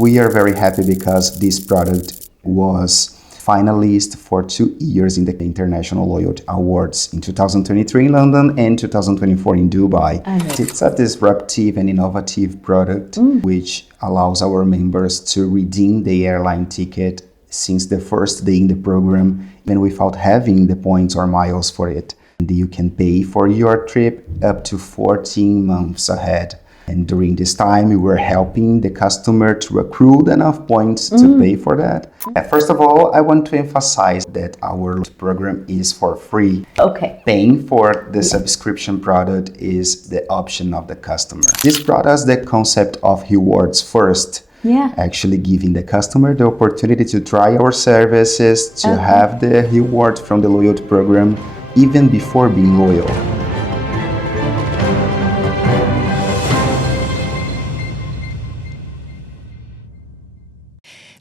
We are very happy because this product was finalist for 2 years in the International Loyalty Awards in 2023 in London and 2024 in Dubai. It's a disruptive and innovative product which allows our members to redeem the airline ticket since the first day in the program, even without having the points or miles for it. And you can pay for your trip up to 14 months ahead. And during this time, we were helping the customer to accrue enough points to pay for that. First of all, I want to emphasize that our program is for free. Okay. Paying for the subscription product is the option of the customer. This brought us the concept of rewards first. Yeah. Actually giving the customer the opportunity to try our services, to have the reward from the loyalty program even before being loyal.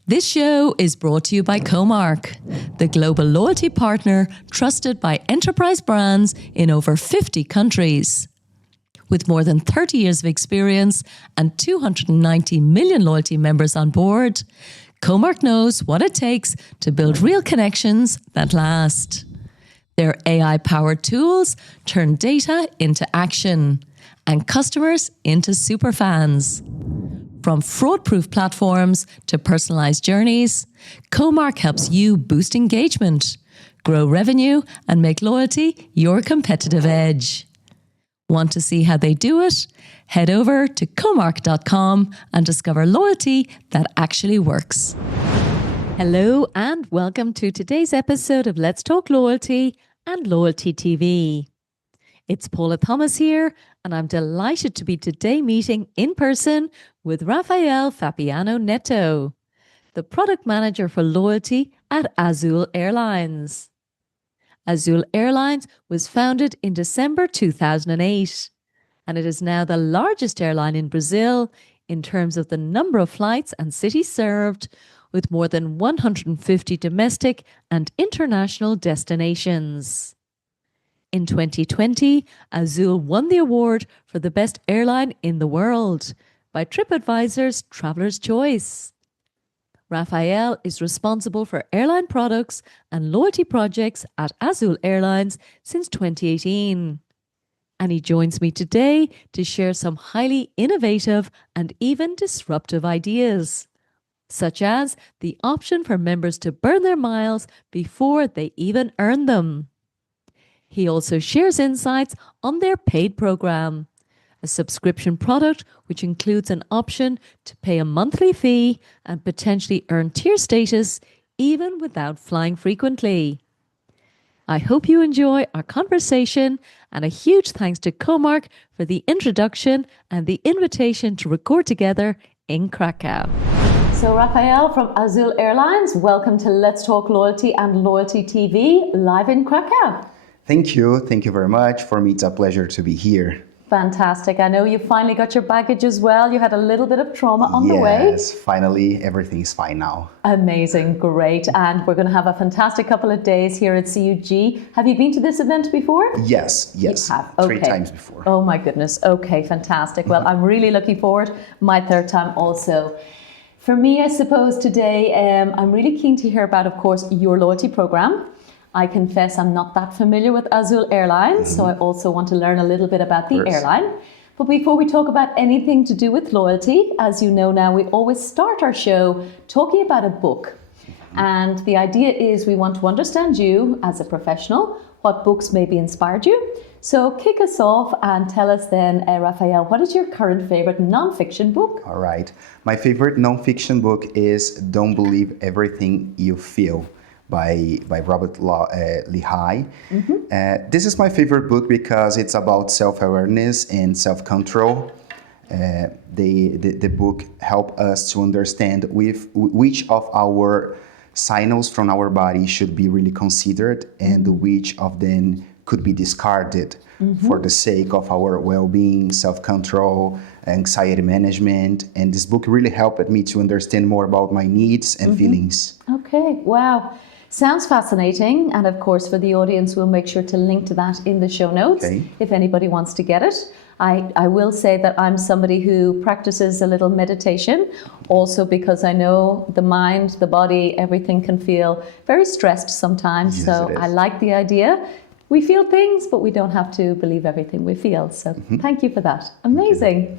This show is brought to you by Comarch, the global loyalty partner trusted by enterprise brands in over 50 countries. With more than 30 years of experience and 290 million loyalty members on board, Comarch knows what it takes to build real connections that last. Their AI-powered tools turn data into action and customers into superfans. From fraud-proof platforms to personalized journeys, Comarch helps you boost engagement, grow revenue, and make loyalty your competitive edge. Want to see how they do it? Head over to comarch.com and discover loyalty that actually works. Hello and welcome to today's episode of Let's Talk Loyalty and Loyalty TV. It's Paula Thomas here, and I'm delighted to be today meeting in person with Raffael Fappiano Neto, the product manager for loyalty at Azul Airlines. Azul Airlines was founded in December 2008, and it is now the largest airline in Brazil in terms of the number of flights and cities served, with more than 150 domestic and international destinations. In 2020, Azul won the award for the best airline in the world by TripAdvisor's Travellers Choice. Raffael is responsible for airline products and loyalty projects at Azul Airlines since 2018. And he joins me today to share some highly innovative and even disruptive ideas, such as the option for members to burn their miles before they even earn them. He also shares insights on their paid program, a subscription product which includes an option to pay a monthly fee and potentially earn tier status even without flying frequently. I hope you enjoy our conversation, and a huge thanks to Comarch for the introduction and the invitation to record together in Krakow. So Raffael from Azul Airlines, welcome to Let's Talk Loyalty and Loyalty TV live in Krakow. Thank you very much. For me, it's a pleasure to be here. Fantastic. I know you finally got your baggage as well. You had a little bit of trauma on the way. Yes, finally, everything's fine now. Amazing, great. And we're going to have a fantastic couple of days here at CUG. Have you been to this event before? Yes. You have. Okay. 3 times before. Oh my goodness. Okay, fantastic. Well, I'm really looking forward. My 3rd time also. For me, I suppose today, I'm really keen to hear about, of course, your loyalty program. I confess I'm not that familiar with Azul Airlines, so I also want to learn a little bit about the airline. But before we talk about anything to do with loyalty, as you know now, we always start our show talking about a book. And the idea is we want to understand you as a professional, what books maybe inspired you. So kick us off and tell us then, Raffael, what is your current favorite non-fiction book? All right. My favorite non-fiction book is Don't Believe Everything You Feel by Robert Lehigh. This is my favorite book because it's about self-awareness and self-control. The book helps us to understand which of our signals from our body should be really considered and which of them could be discarded for the sake of our well-being, self-control, anxiety management. And this book really helped me to understand more about my needs and feelings. Okay, wow. Sounds fascinating. And of course, for the audience, we'll make sure to link to that in the show notes if anybody wants to get it. I will say that I'm somebody who practices a little meditation, also because I know the mind, the body, everything can feel very stressed sometimes. Yes, So it is. I like the idea. We feel things, but we don't have to believe everything we feel. So thank you for that. Amazing.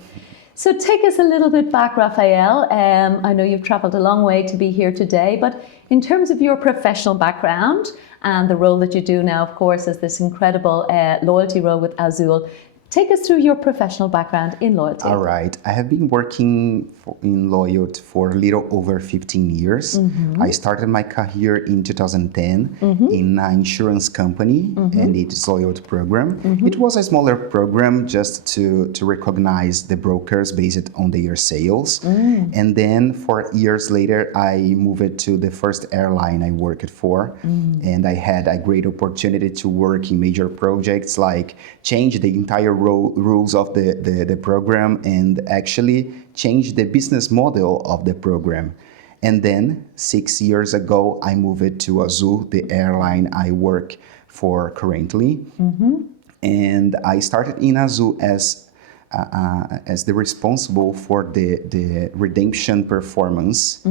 So take us a little bit back, Raffael. I know you've traveled a long way to be here today, but in terms of your professional background and the role that you do now, of course, as this incredible loyalty role with Azul, take us through your professional background in loyalty. All right. I have been working in loyalty for a little over 15 years. I started my career in 2010 in an insurance company and its loyalty program. It was a smaller program just to recognize the brokers based on their sales. And then 4 years later, I moved to the first airline I worked for. And I had a great opportunity to work in major projects like change the entire rules of the program and actually change the business model of the program. And then 6 years ago, I moved to Azul, the airline I work for currently. And I started in Azul as the responsible for the redemption performance.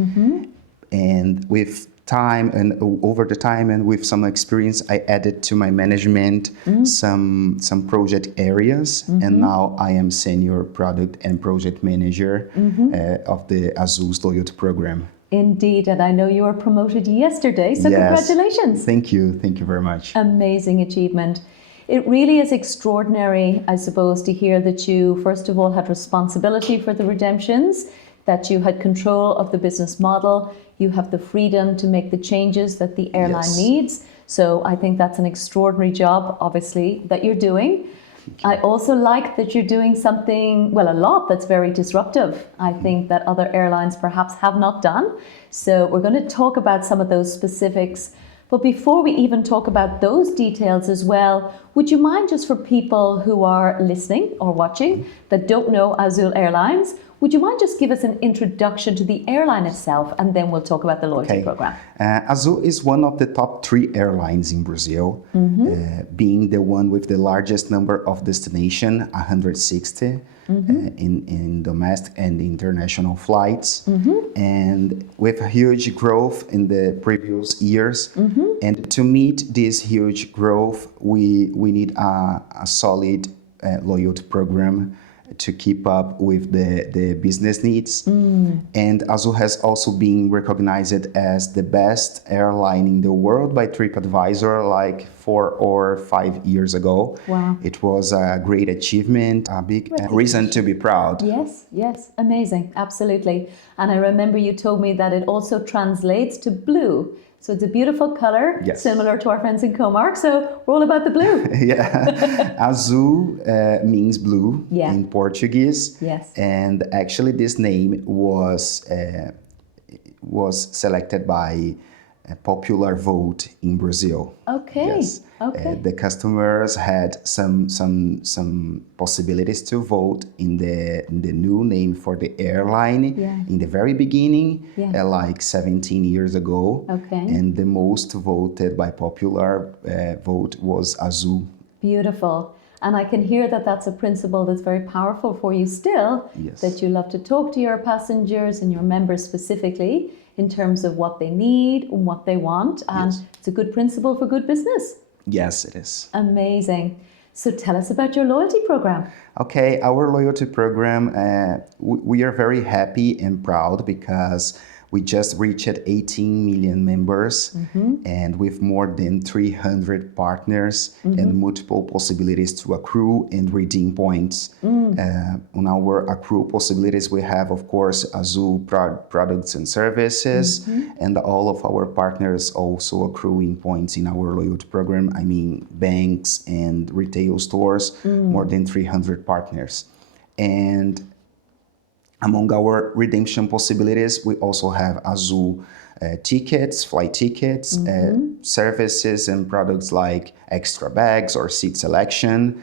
And with time and over the time and with some experience, I added to my management some project areas, and now I am senior product and project manager of the Azul's loyalty program. Indeed, and I know you were promoted yesterday, so Yes. congratulations. Thank you very much. Amazing achievement. It really is extraordinary, I suppose, to hear that you, first of all, had responsibility for the redemptions, that you had control of the business model, you have the freedom to make the changes that the airline Yes. needs. So I think that's an extraordinary job, obviously, that you're doing. I also like that you're doing something, well, a lot that's very disruptive. I think that other airlines perhaps have not done. So we're going to talk about some of those specifics. But before we even talk about those details as well, would you mind, just for people who are listening or watching that don't know Azul Airlines, would you mind just give us an introduction to the airline itself, and then we'll talk about the loyalty program? Azul is one of the top 3 airlines in Brazil, being the one with the largest number of destinations, 160 in domestic and international flights, and with a huge growth in the previous years. And to meet this huge growth, we need a solid loyalty program to keep up with the business needs. And Azul has also been recognized as the best airline in the world by TripAdvisor like 4 or 5 years ago. Wow. It was a great achievement, a big reason to be proud. Yes, amazing, absolutely. And I remember you told me that it also translates to blue. So it's a beautiful color, Yes. similar to our friends in Comarch. So we're all about the blue. Azul means blue Yeah. in Portuguese. Yes. And actually this name was selected by a popular vote in Brazil. Okay. Yes. Okay. The customers had some possibilities to vote in the new name for the airline in the very beginning, like 17 years ago. Okay. And the most voted by popular vote was Azul. Beautiful. And I can hear that that's a principle that's very powerful for you still, Yes. that you love to talk to your passengers and your members specifically in terms of what they need and what they want. And Yes. it's a good principle for good business. Yes, it is. Amazing. So tell us about your loyalty program. Okay, our loyalty program, we are very happy and proud because we just reached 18 million members and with more than 300 partners and multiple possibilities to accrue and redeem points. On our accrue possibilities, we have, of course, Azul products and services, and all of our partners also accruing points in our loyalty program. I mean, banks and retail stores, more than 300 partners. And among our redemption possibilities, we also have Azul tickets, flight tickets, services and products like extra bags or seat selection.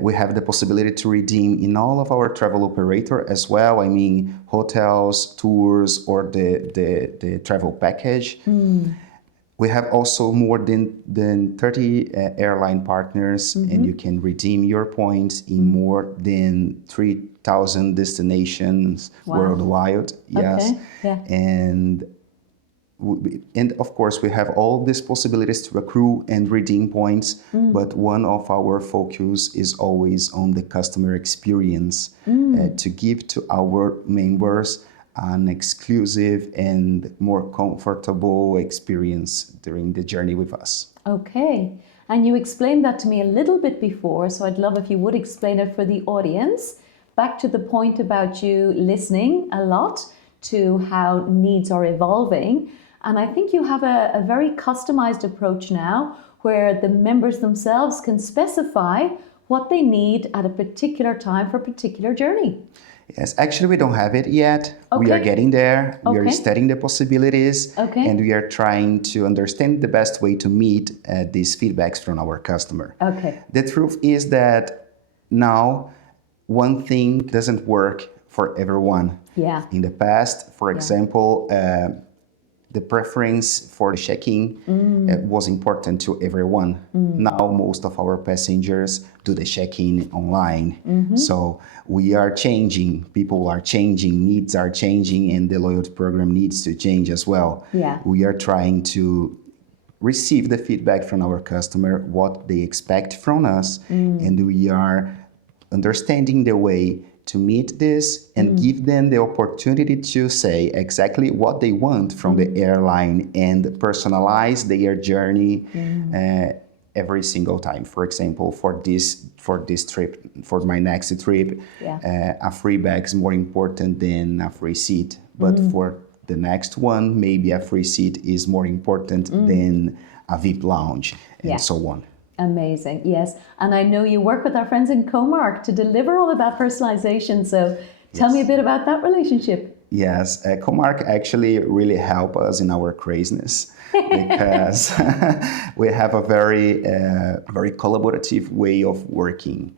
We have the possibility to redeem in all of our travel operator as well. I mean, hotels, tours, or the travel package. We have also more than 30 airline partners, and you can redeem your points in more than 3,000 destinations worldwide. Yes. Okay. Yeah. And of course, we have all these possibilities to accrue and redeem points, but one of our focus is always on the customer experience, to give to our members an exclusive and more comfortable experience during the journey with us. Okay. And you explained that to me a little bit before, so I'd love if you would explain it for the audience. Back to the point about you listening a lot to how needs are evolving. And I think you have a very customized approach now where the members themselves can specify what they need at a particular time for a particular journey. Yes, actually, we don't have it yet. Okay. We are getting there. We are Okay. studying the possibilities, Okay. and we are trying to understand the best way to meet these feedbacks from our customer. Okay. The truth is that now one thing doesn't work for everyone. Yeah. In the past, for example, the preference for check-in was important to everyone. Now, most of our passengers do the check-in online. So we are changing, people are changing, needs are changing, and the loyalty program needs to change as well. Yeah. We are trying to receive the feedback from our customer, what they expect from us, and we are understanding the way to meet this and give them the opportunity to say exactly what they want from the airline and personalize their journey every single time. For example, for this trip, for my next trip, a free bag is more important than a free seat. But for the next one, maybe a free seat is more important than a VIP lounge, and so on. Amazing, yes. And I know you work with our friends in Comarch to deliver all of that personalization. So tell me a bit about that relationship. Yes, Comarch actually really help us in our craziness because we have a very collaborative way of working.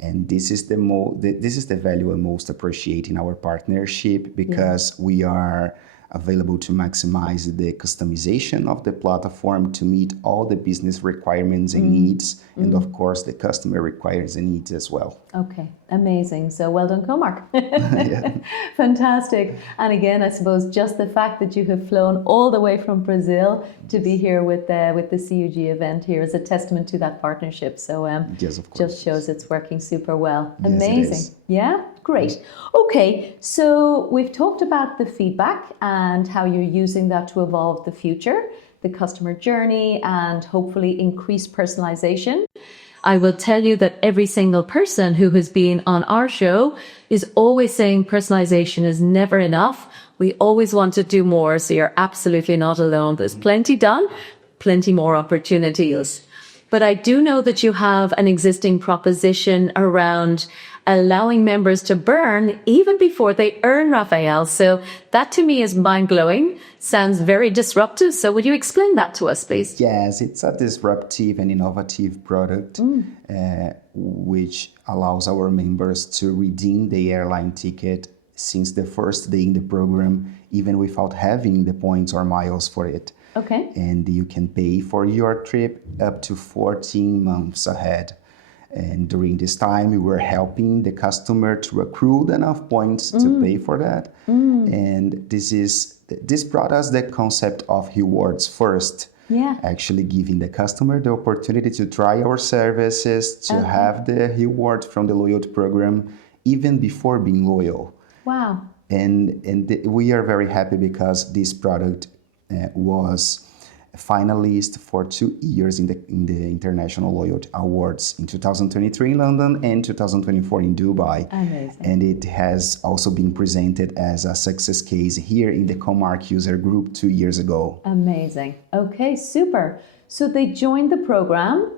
And this is the value I most appreciate in our partnership, because we are available to maximize the customization of the platform to meet all the business requirements and needs, and of course the customer requires and needs as well. Okay, amazing. So well done, Comarch. Fantastic. And again, I suppose just the fact that you have flown all the way from Brazil to be here with the CUG event here is a testament to that partnership. So yes, of course. Just shows it's working super well. Yes, amazing. Yeah, great. Okay, so we've talked about the feedback and how you're using that to evolve the future, the customer journey, and hopefully increase personalization. I will tell you that every single person who has been on our show is always saying personalization is never enough. We always want to do more, so you're absolutely not alone. There's plenty done, plenty more opportunities. But I do know that you have an existing proposition around allowing members to burn even before they earn, Raffael. So that to me is mind-blowing. Sounds very disruptive. So would you explain that to us, please? Yes, it's a disruptive and innovative product which allows our members to redeem the airline ticket since the first day in the program, even without having the points or miles for it. Okay. And you can pay for your trip up to 14 months ahead. And during this time, we were helping the customer to accrue enough points to pay for that. And this brought us the concept of rewards first. Yeah. Actually giving the customer the opportunity to try our services, to have the reward from the loyalty program, even before being loyal. Wow. And we are very happy because this product was finalist for 2 years in the International Loyalty Awards in 2023 in London and 2024 in Dubai. Amazing. And it has also been presented as a success case here in the Comarch user group 2 years ago. Amazing. Okay, super. So they joined the program,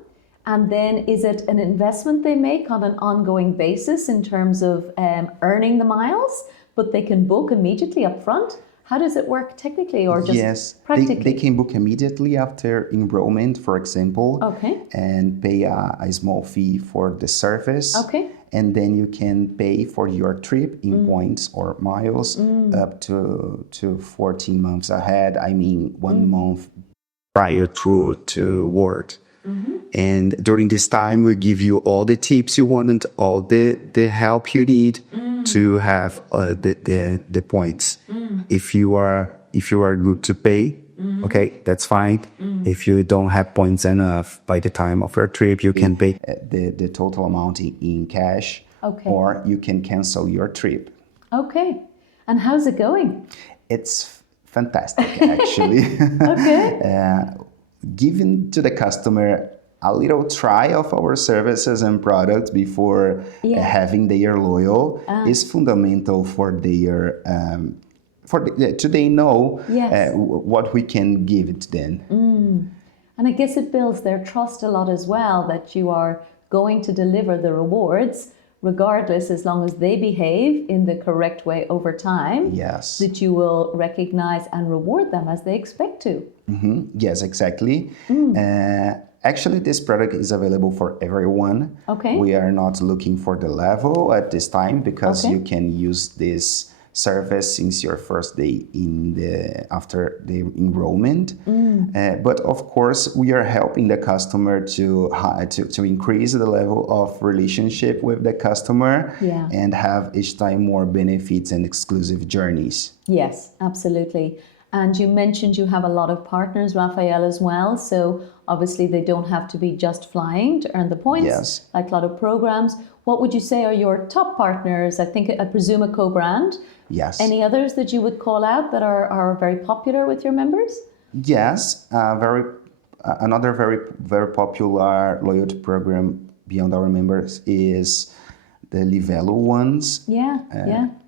and then is it an investment they make on an ongoing basis in terms of earning the miles, but they can book immediately up front? How does it work technically or just practically? They can book immediately after enrollment, for example, and pay a small fee for the service. Okay. And then you can pay for your trip in points or miles up to 14 months ahead. I mean, 1 month prior to work. And during this time, we give you all the tips you want and all the help you need to have the points. If you are good to pay, okay, that's fine. If you don't have points enough by the time of your trip, you can pay the total amount in cash, or you can cancel your trip. Okay. And how's it going? It's fantastic, actually. Giving to the customer a little try of our services and products before having their loyal is fundamental for their to they know what we can give it to them. And I guess it builds their trust a lot as well, that you are going to deliver the rewards regardless, as long as they behave in the correct way over time. Yes. That you will recognize and reward them as they expect to. Yes, exactly. Actually, this product is available for everyone. Okay. We are not looking for the level at this time, because you can use this service since your first day after the enrollment. But of course, we are helping the customer to increase the level of relationship with the customer and have each time more benefits and exclusive journeys. Yes, absolutely. And you mentioned you have a lot of partners, Raffael, as well. So obviously they don't have to be just flying to earn the points, like a lot of programs. What would you say are your top partners? I presume a co-brand. Yes. Any others that you would call out that are very popular with your members? Yes, another very popular loyalty program beyond our members is the Livelo ones.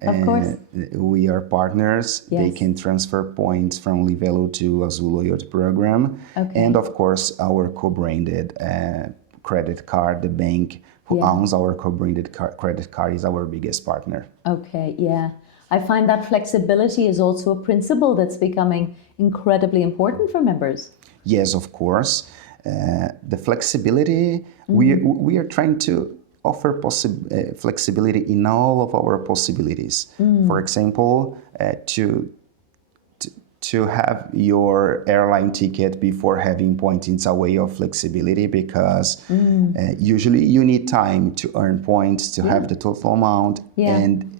Of course. We are partners. They can transfer points from Livelo to Azul loyalty program. And of course, our co-branded credit card, the bank who owns our co-branded credit card is our biggest partner. I find that flexibility is also a principle that's becoming incredibly important for members. Yes, of course. The flexibility, we are trying to offer flexibility in all of our possibilities. For example, to have your airline ticket before having points, it's a way of flexibility, because usually you need time to earn points to have the total amount. And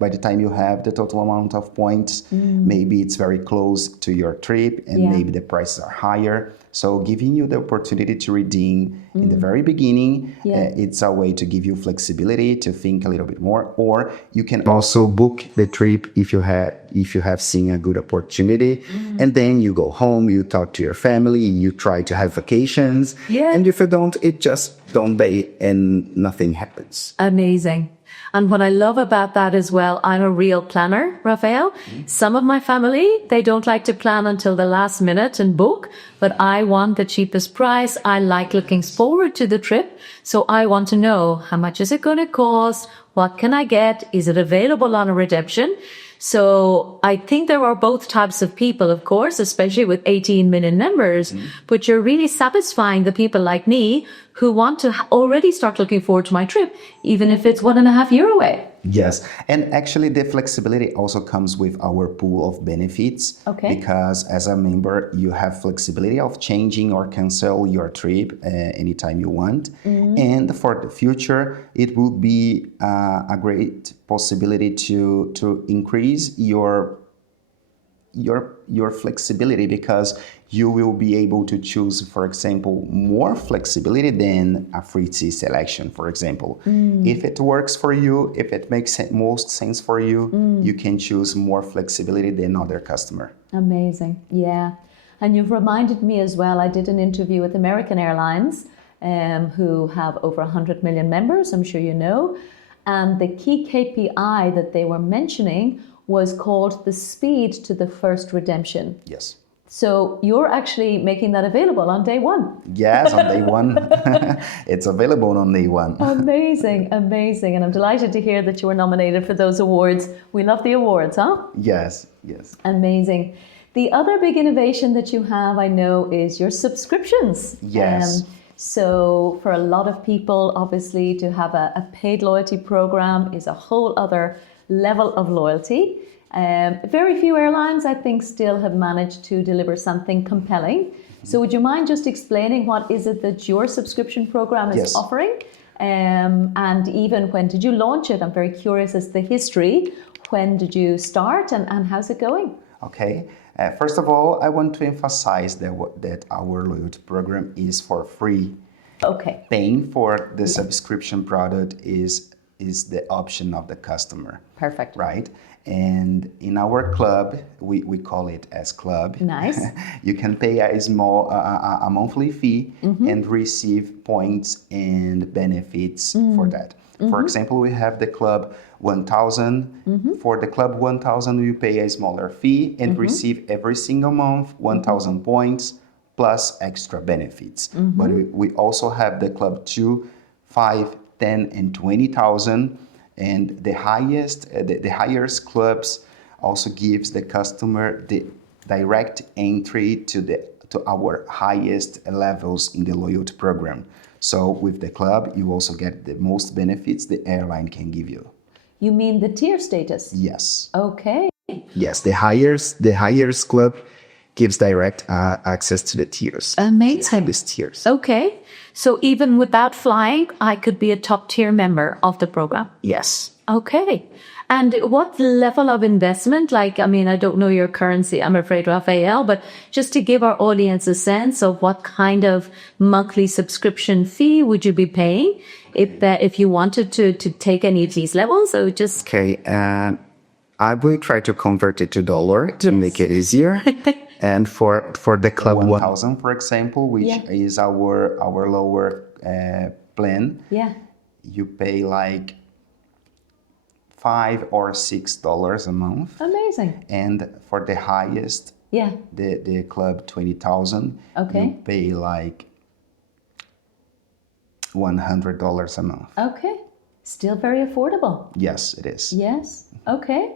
by the time you have the total amount of points, maybe it's very close to your trip, and maybe the prices are higher. So giving you the opportunity to redeem in the very beginning, it's a way to give you flexibility to think a little bit more. Or you can also book the trip if you have seen a good opportunity, and then you go home, you talk to your family, you try to have vacations, and if you don't, it just don't pay and nothing happens. Amazing. And what I love about that as well, I'm a real planner, Raffael. Some of my family, they don't like to plan until the last minute and book, but I want the cheapest price. I like looking forward to the trip. So I want to know, how much is it going to cost? What can I get? Is it available on a redemption? So I think there are both types of people, of course, especially with 18 million members, but you're really satisfying the people like me who want to already start looking forward to my trip, even if it's 1.5 years away. Yes, and actually the flexibility also comes with our pool of benefits. Because as a member, you have flexibility of changing or cancel your trip anytime you want. And for the future, it will be a great possibility to increase your flexibility, because you will be able to choose, for example, more flexibility than a free seat selection, for example. If it works for you, if it makes most sense for you, you can choose more flexibility than other customer. Amazing. Yeah. And you've reminded me as well, I did an interview with American Airlines, who have over 100 million members, I'm sure you know. And the key KPI that they were mentioning was called the speed to the first redemption. Yes. So you're actually making that available on day one. Yes, on day one. It's available on day one. Amazing, amazing. And I'm delighted to hear that you were nominated for those awards. We love the awards, huh? Yes, yes. Amazing. The other big innovation that you have, I know, is your subscriptions. Yes. So for a lot of people, obviously, to have a paid loyalty program is a whole other level of loyalty. Very few airlines, I think, still have managed to deliver something compelling. So would you mind just explaining what is it that your subscription program is Yes. offering? And even when did you launch it? I'm very curious as the history. When did you start and how's it going? Okay. First of all, I want to emphasize that our loyalty program is for free. Okay. Paying for the subscription product is the option of the customer. Perfect. Right? And in our club, we call it as club. Nice. You can pay a small a monthly fee and receive points and benefits for that. For example, we have the club 1000. For the club 1000, you pay a smaller fee and receive every single month 1000 points plus extra benefits. But we also have the club 2, 5, 10, and 20,000. And the highest clubs also gives the customer the direct entry to our highest levels in the loyalty program. So with the club, you also get the most benefits the airline can give you. You mean the tier status? Yes. Okay. Yes, the highest club gives direct access to the tiers. Amazing. These tiers. Okay. So even without flying, I could be a top tier member of the program. Yes. Okay. And what level of investment? Like, I mean, I don't know your currency, I'm afraid, Raffael, but just to give our audience a sense of what kind of monthly subscription fee would you be paying if you wanted to take any of these levels? So just Okay, I will try to convert it to dollar to make it easier. And for the club 1000, for example, which is our lower plan, Yeah. you pay like $5 or $6 a month. Amazing. And for the highest, Yeah. the club 20,000, Okay. you pay like $100 a month. Okay. Still very affordable. Yes, it is. Yes. Okay.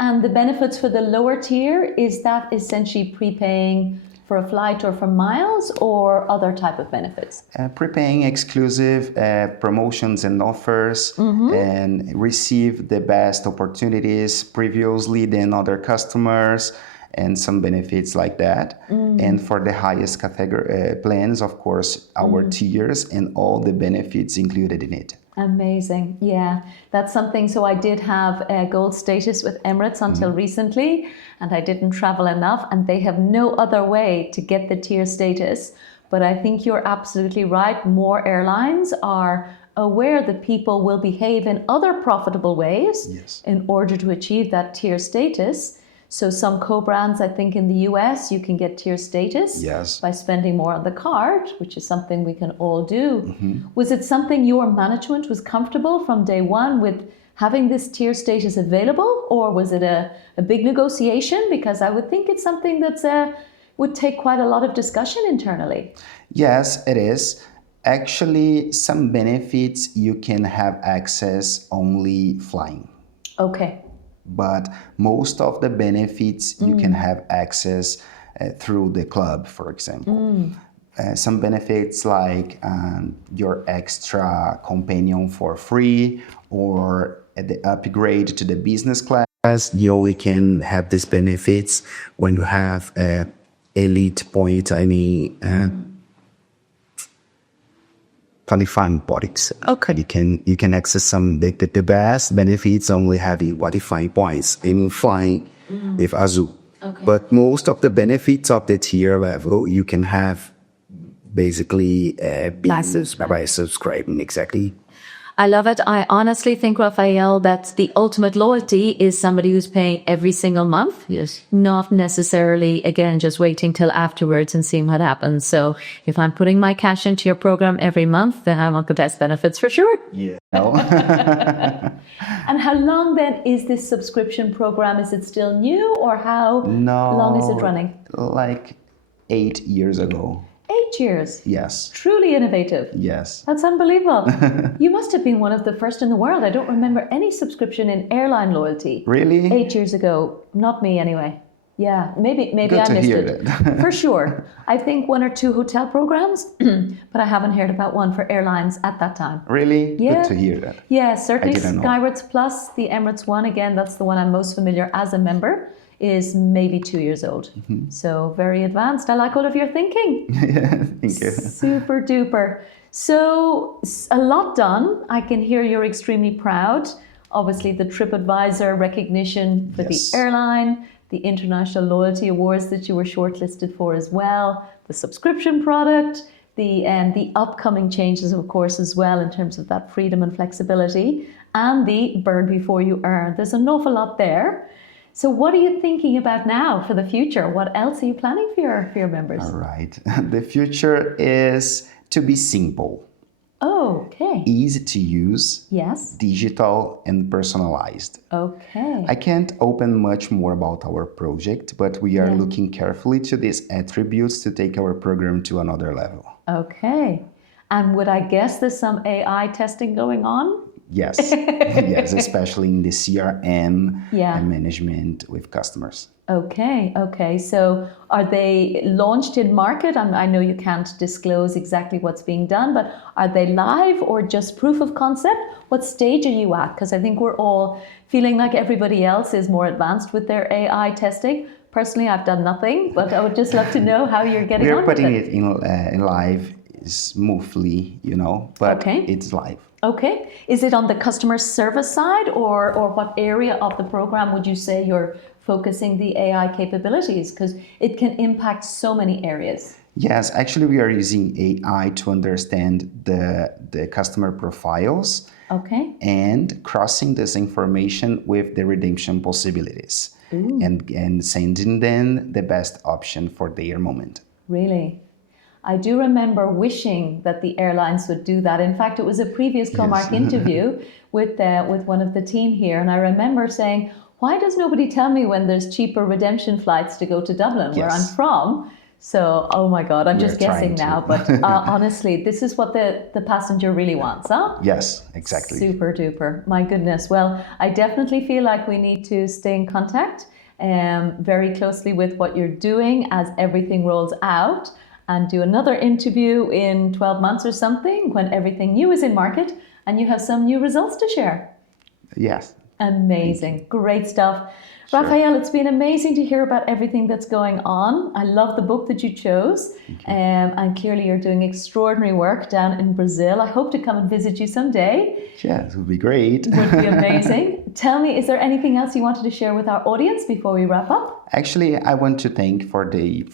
And the benefits for the lower tier, is that essentially prepaying for a flight or for miles or other type of benefits? Prepaying exclusive promotions and offers and receive the best opportunities previously than other customers and some benefits like that. And for the highest category plans, of course, our tiers and all the benefits included in it. Amazing. Yeah, that's something. So I did have gold status with Emirates until recently, and I didn't travel enough, and they have no other way to get the tier status. But I think you're absolutely right. More airlines are aware that people will behave in other profitable ways in order to achieve that tier status. So some co-brands, I think in the US, you can get tier status by spending more on the card, which is something we can all do. Was it something your management was comfortable from day one with having this tier status available, or was it a big negotiation? Because I would think it's something that's would take quite a lot of discussion internally. Yes, it is. Actually, some benefits you can have access only flying. Okay. But most of the benefits you can have access through the club, for example. Some benefits like your extra companion for free or the upgrade to the business class. you only can have these benefits when you have elite point, qualifying points. Okay. You can access some the best benefits only having qualifying points in flying with Azul. Okay. But most of the benefits of the tier level you can have basically By subscribing. by subscribing. Exactly. I love it. I honestly think, Raffael, that the ultimate loyalty is somebody who's paying every single month. Yes. Not necessarily, again, just waiting till afterwards and seeing what happens. So if I'm putting my cash into your program every month, then I want the best benefits for sure. Yeah. And how long then is this subscription program? Is it still new, or how long is it running? Like 8 years ago. 8 years. Yes. Truly innovative. Yes. That's unbelievable. You must have been one of the first in the world. I don't remember any subscription in airline loyalty. Really? 8 years ago. Not me, anyway. Yeah, maybe Good I to missed hear it. that. For sure. I think 1 or 2 hotel programs, but I haven't heard about one for airlines at that time. Really? Yeah. Good to hear that. Yeah, certainly I didn't know. Skywards Plus, the Emirates one, again, that's the one I'm most familiar as a member, is maybe 2 years old. So very advanced. I like all of your thinking. Thank you. Super duper. So a lot done. I can hear you're extremely proud. Obviously, the TripAdvisor recognition for Yes. the airline, the International Loyalty Awards that you were shortlisted for as well, the subscription product, the upcoming changes, of course, as well in terms of that freedom and flexibility, and the burn before you earn. There's an awful lot there. So what are you thinking about now for the future? What else are you planning for your members? All right. The future is to be simple, Oh, okay. easy to use, Yes. digital, and personalized. Okay. I can't open much more about our project, but we are looking carefully to these attributes to take our program to another level. Okay. And would I guess there's some AI testing going on? Yes, yes, especially in the CRM Yeah. and management with customers. Okay. So are they launched in market? I know you can't disclose exactly what's being done, but are they live or just proof of concept? What stage are you at? Because I think we're all feeling like everybody else is more advanced with their AI testing. Personally, I've done nothing, but I would just love to know how you're getting We on are with putting it. it in live smoothly, but Okay. it's live. Okay. Is it on the customer service side or what area of the program would you say you're focusing the AI capabilities? Because it can impact so many areas. Yes, actually, we are using AI to understand the customer profiles Okay. and crossing this information with the redemption possibilities and sending them the best option for their moment. Really? I do remember wishing that the airlines would do that. In fact, it was a previous Comarch interview with one of the team here, and I remember saying, "Why does nobody tell me when there's cheaper redemption flights to go to Dublin, where I'm Yes. from?" So, oh my God, I'm We're just guessing trying now, to. but honestly, this is what the passenger really wants, huh? Yes, exactly. Super duper. My goodness. Well, I definitely feel like we need to stay in contact very closely with what you're doing as everything rolls out, and do another interview in 12 months or something when everything new is in market and you have some new results to share. Yes. Amazing. Great stuff. Raffael, it's been amazing to hear about everything that's going on. I love the book that you chose. And clearly you're doing extraordinary work down in Brazil. I hope to come and visit you someday. Yes, it would be great. Would be amazing. Tell me, is there anything else you wanted to share with our audience before we wrap up? Actually, I want to thank for the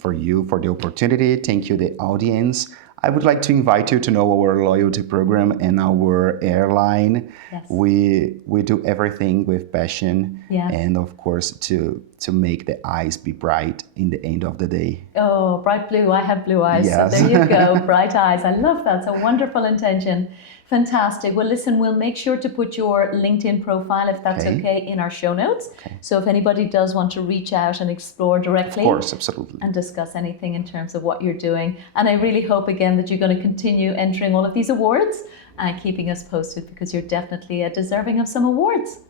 opportunity. Thank you, the audience. I would like to invite you to know our loyalty program and our airline. Yes. We do everything with passion, Yes. and of course to make the eyes be bright in the end of the day. Oh, bright blue. I have blue eyes. Yes. So there you go. Bright eyes. I love that. It's a wonderful intention. Fantastic. Well, listen, we'll make sure to put your LinkedIn profile, if that's okay, in our show notes. Okay. So if anybody does want to reach out and explore directly. Of course, absolutely. And discuss anything in terms of what you're doing. And I really hope, again, that you're going to continue entering all of these awards and keeping us posted, because you're definitely deserving of some awards.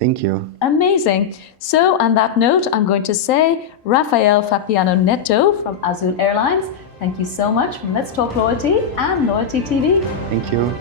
Thank you. Amazing. So on that note, I'm going to say Raffael Fappiano Neto from Azul Airlines. Thank you so much from Let's Talk Loyalty and Loyalty TV. Thank you.